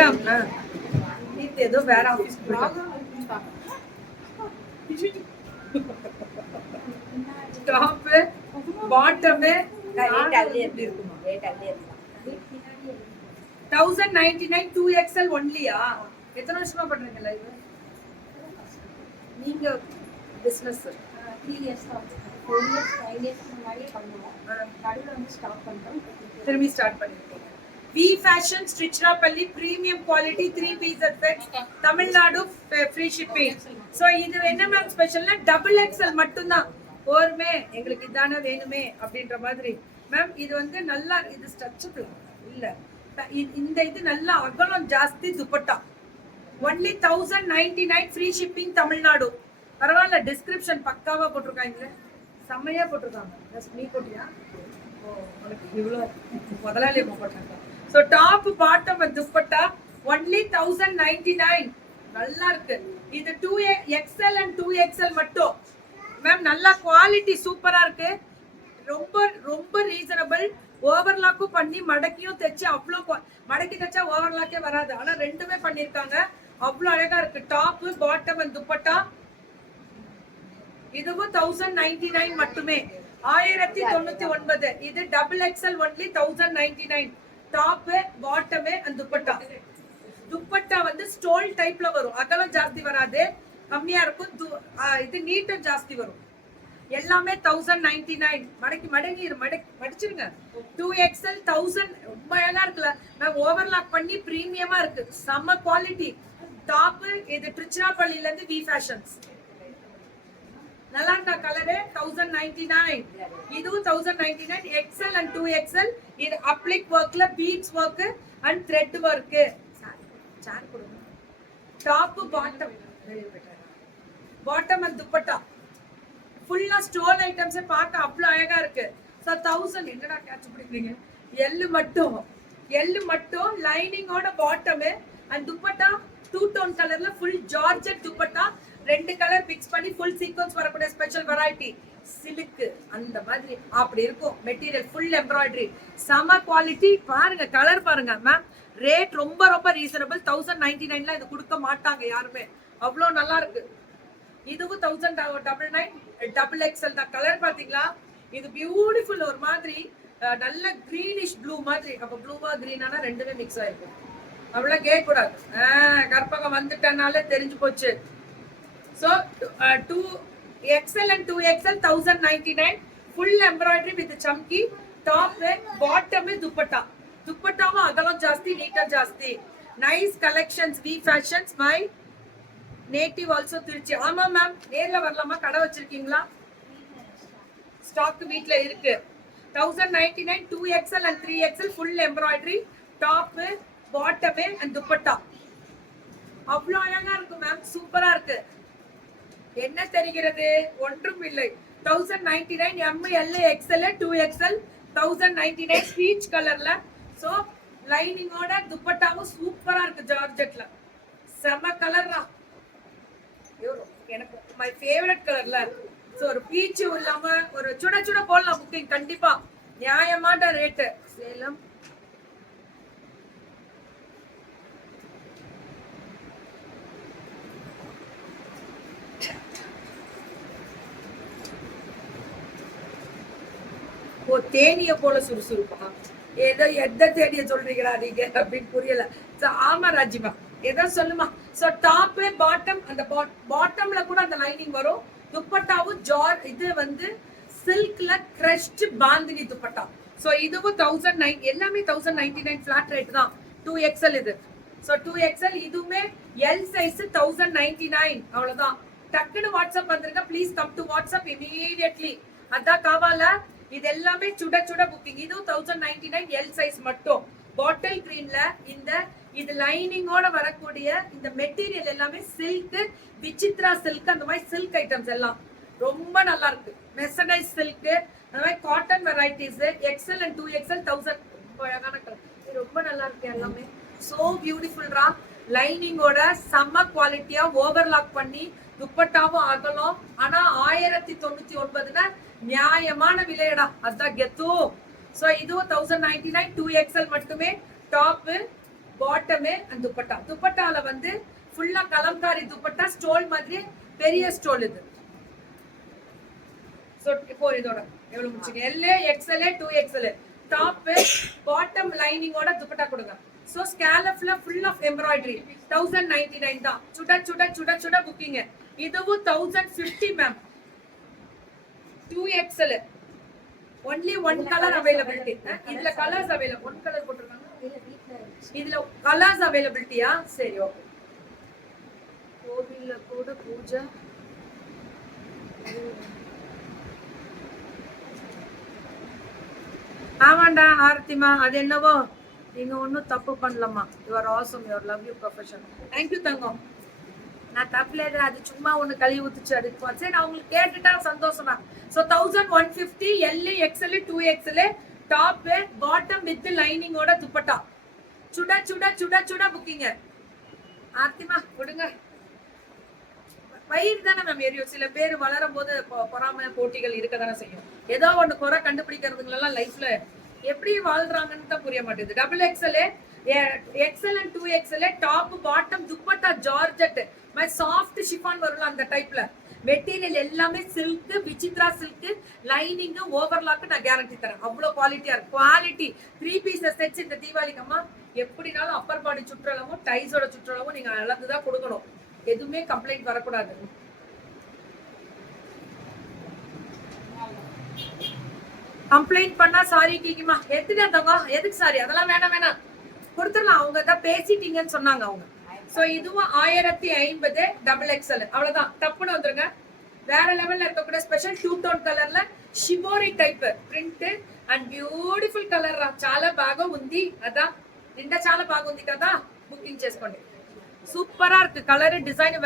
Come இது ஏதோ வேற ஆபீஸ் டாப் பாட்டம் ரேட் அள்ளி எப்படி இருக்குமா ரேட் அள்ளி 1099 2XL ஒன்லியா எத்தனை வருஷமா பண்றீங்க லைவ் நீங்க பிசினஸ் 3 இயர்ஸ் 4 இயர்ஸ் 5 இயர்ஸ் முன்னாடியே பண்ணுவோம் நடுவில் வந்து ஸ்டாப் பண்ணிட்டோம் திரும்பி ஸ்டார்ட் பண்ணிருக்கீங்க வி ஃபேஷன் ஸ்டிச்ராப்பள்ளி premium quality 3 pieces set Tamil Nadu free shipping so இது என்ன மேம் ஸ்பெஷல்னா டபுள் எக்ஸ்எல் மட்டும் தான் போர்மே எங்களுக்கு இதானே வேணுமே அப்படின்ற மாதிரி மேம் இது வந்து நல்லா இது ஸ்ட்ரெச்சபிள் இல்ல இந்த இது நல்லா அகலம் ஜாஸ்தி dupatta only 1099 free shipping Tamil Nadu பரவாயில்ல டிஸ்கிரிப்ஷன் பக்காவா போட்டிருக்காங்க செம்மையா போட்டிருக்காங்க நீ போட்டியா ஓ உனக்கு இவ்வளோ முதலாளி போட்டாங்க so top bottom dupatta only 1099 நல்லா இருக்கு இது 2XL அண்ட் 2XL மட்டும் மேம் நல்லா குவாலிட்டி சூப்பரா இருக்கு ரொம்ப ரொம்ப ரீசனபிள் ஓவர்லாக்கும் பண்ணி மடக்கியும் தைச்சு அவ்வளோ மடக்கி தைச்சா ஓவர்லாக்கே வராது ஆனா ரெண்டுமே பண்ணிருக்காங்க அவ்வளோ அழகா இருக்கு டாப் பாட்டம் அண்ட் துப்பட்டா இதுவும் 1099 மட்டுமே 1099 இது double XL only 1099 top bottom and dupatta dupatta வந்து ஸ்டோல் டைப்ல வரும் அகலம் ஜாஸ்தி வராது கம்மியா இருக்கும் இது நீட்டும் ஜாஸ்தி வரும் எல்லாமே 1099 மடிச்சிருங்க 2XL 1000 ரொம்ப அழகா இருக்குல்ல நான் ஓவர்லாக் பண்ணி பிரீமியமா இருக்கு செம்ம குவாலிட்டி டாப் இது திருச்சிராப்பள்ளியில இருந்து வி ஃபேஷன்ஸ் நல்லா இருக்கா கலரு 1099 இதுவும் 1099 XL அண்ட் 2XL இது அப்ளிக் ஒர்க்ல beads work and thread work sir கொடுங்க டாப் பாட்டம் அண்ட் துப்பட்டா ஃபுல்லா ஸ்டோல் ஐட்டம்ஸ் பார்க்க அவ்வளவு அழகா இருக்கு சோ 1000 என்னடா கேட்ச் பிடிக்கிறீங்க எல்லு மட்டும் லைனிங்கோட bottom and dupatta two tone கலர்ல ஃபுல் ஜார்ஜெட் துப்பட்டா ரெண்டு கலர் மிக்ஸ் பண்ணி ஃபுல் சீக்வென்ஸ் வரக்கூடிய ஸ்பெஷல் வெரைட்டி சில்க் அந்த மாதிரி அப்படி இருக்கும் மெட்டீரியல் ஃபுல் எம்ப்ராய்டரி சம குவாலிட்டி பாருங்க கலர் பாருங்க மேம் ரேட் ரொம்ப ரொம்ப ரீசனபிள் 1099ல இது கொடுக்க மாட்டாங்க யாருமே அவ்வளோ நல்லா இருக்கு இதுவும் 1099 டபுள் எக்ஸ்எல் தான் கலர் பாத்தீங்களா இது பியூட்டிஃபுல் ஒரு மாதிரி நல்ல கிரீனிஷ் ப்ளூ மாதிரி அப்ப ப்ளூவா கிரீனானா ரெண்டுமே மிக்ஸ் ஆயிருக்கும் அவ்வளவு கேட்க கூடாது கற்பகம் வந்துட்டனால தெரிஞ்சு போச்சு so 2XL and 2XL 1099 full embroidery with chamki top bottom துப்பட்டாவும் அகலம் ஜாஸ்தி நீட்டா ஜாஸ்தி nice collections V Fashions my native also Trichy ஆமா மேம் நேர்ல வரலாமா கடை வச்சிருக்கீங்களா ஸ்டாக் வீட்ல இருக்கு 1099 2XL and 3XL full embroidery top bottom and dupatta அவ்வளோ அழகா இருக்கு மேம் சூப்பரா இருக்கு என்ன தெரிகிறது ஒன்றும் இல்லை 1099 ML XL 2XL 1099 பீச் கலர்ல சோ லைனிங்கோட துப்பட்டாவும் சூப்பரா இருக்கு ஜார்ஜெட்ல செம கலர்ரா எனக்கு மை ஃபேவரட் கலர்ல சோ ஒரு பீச் இல்லாம ஒரு சுட சுட போடலாம் புக்கிங் கண்டிப்பா நியாயமான ரேட்டு சேலம் ஓ தேனிய போல சுறுசுறுப்பா ஏதோ எந்த தேனிய சொல்றீங்களா நீங்க அப்படின்னு புரியல ஆமா ராஜிமா ஏதோ சொல்லுமா சோ டாப் பாட்டம் அந்த பாட்டம்ல கூட அந்த லைனிங் வரும் துப்பட்டாவும் இது வந்து சில்க்ல கிரஷ்ட் பாந்தினி துப்பட்டா சோ இதுவும் 1009 எல்லாமே 1099 ஃபிளாட் ரேட் தான் 2XL இது சோ 2XL இதுவுமே L சைஸ் 1099 அவ்வளவுதான் டக்குனு வாட்ஸ்அப் வந்துருங்க please come to WhatsApp immediately அதான் காவால இது எல்லாமே சுட சுட புக்கிங் இதுவும் 1099 L சைஸ் மட்டும் பாட்டில் கிரீன்ல இந்த இது லைனிங்கோட வரக்கூடிய இந்த மெட்டீரியல் எல்லாமே சில்க் விசித்ரா சில்க் அந்த மாதிரி சில்க் ஐட்டம்ஸ் எல்லாம் ரொம்ப நல்லா இருக்கு மெர்சடைஸ் சில்க் அந்த மாதிரி cotton varieties XL and 2XL 1000 ரொம்ப அழகான கலர் ரொம்ப நல்லா இருக்கு எல்லாமே சோ பியூட்டிஃபுல்ரா லைனிங்கோட செம்ம குவாலிட்டியா ஓவர்லாக் பண்ணி துப்பட்டாவும் அகலம் ஆனா 1099 நியாயமான விலையடா அதான் கெத்து சோ இதுவும் 1099 2XL மட்டுமே டாப் பாட்டம் அண்ட் துப்பட்டா. துப்பட்டால வந்து ஃபுல்லா கலம்காரி துப்பட்டா, ஸ்டோல் மாதிரி பெரிய ஸ்டோல் இது. சோ இப்போ இதோட எவ்வளவு முடிச்சீங்க? L, XL, 2XL. Top bottom லைனிங்கோட துப்பட்டா கொடுங்க. சோ ஸ்கேலப்ல ஃபுல் ஆஃப் எம்ப்ராய்டரி. 1099 தான். சுட சுட சுட சுட புக்கிங். இதுவும் 1050 ma'am. 2XL. only one color availability. இதுல கலர்ஸ் அவைலபிள். ஒன் கலர் போட்டுருக்காங்க. இல்ல வீட்ல இருந்துச்சு. இதுல கலர்ஸ் அவைலபிலிட்டியா? சரி ஓகே. கோவில்ல கூட பூஜை. ஆமாண்டா ஆர்த்திமா, அது என்னவோ நீங்க ஒன்னும் தப்பு பண்ணலம்மா. Your awesome, your love you profession. Thank you தங்கம். நான் தப்புல அது சும்மா ஒண்ணு கழுவி ஊத்துச்சு அதுக்கு. சரி நான் உங்களுக்கு கேட்டுட்டா சந்தோஷம் தான். So 1150 L, XL, 2XL. Top bottom with லைனிங்கோட துப்பட்டா. சுட சுட சுட சுட புக்கிங்க. ஆர்த்திமா கொடுங்க. பயிர் தானே மேம் எரியும். சில பேர் வளரும் போது பொறாம போட்டிகள் இருக்க தானே செய்யும். ஏதோ ஒண்ணு குறை கண்டுபிடிக்கிறதுங்களெல்லாம் லைஃப்ல எப்படி வாழ்றாங்கன்னு தான் புரிய மாட்டேங்குது. XXL, XL and 2XL. Top bottom dupatta georgette மாதிரி சாஃப்ட் ஷிஃபான் வரும்ல அந்த டைப்ல. மெட்டீரியல் எல்லாமே silk, Vichitra silk. Lining overlock நான் கேரண்டி தரேன். அவ்வளவு குவாலிட்டியா இருக்கு. குவாலிட்டி 3 பீசஸ் செட்ஸ் இந்த தீபாவளிக்கம்மா. எப்படினாலும் அப்பர் பாடி சுற்றளவும் டைஸோட சுற்றளவும் நீங்க அளந்துதான் கொடுக்கணும். எதுவுமே கம்ப்ளைண்ட் வரக்கூடாது. கம்ப்ளைண்ட் பண்ணா சாரி கேக்குமா? எடுத்துட்டே தங்க. எதுக்கு சாரி? அதெல்லாம் வேணாம் கொடுத்துடலாம். அவங்க தான் பேசிட்டீங்கன்னு சொன்னாங்க அவங்க. சோ இதுவும் 1050 XXL. அவ்வளவுதான். தப்புன்னு வந்துருங்க. வேற லெவல்ல இருக்கக்கூடிய ஸ்பெஷல் 2 டோன் கலர்ல shibori type print and beautiful colour రా. చాలా బాగా ఉంది అదా. నిండా చాలా బాగుంది కదా. బుకింగ్ చేసుకోండి. సూపర్ గా ఇருக்கு కలర్ డిజైన్.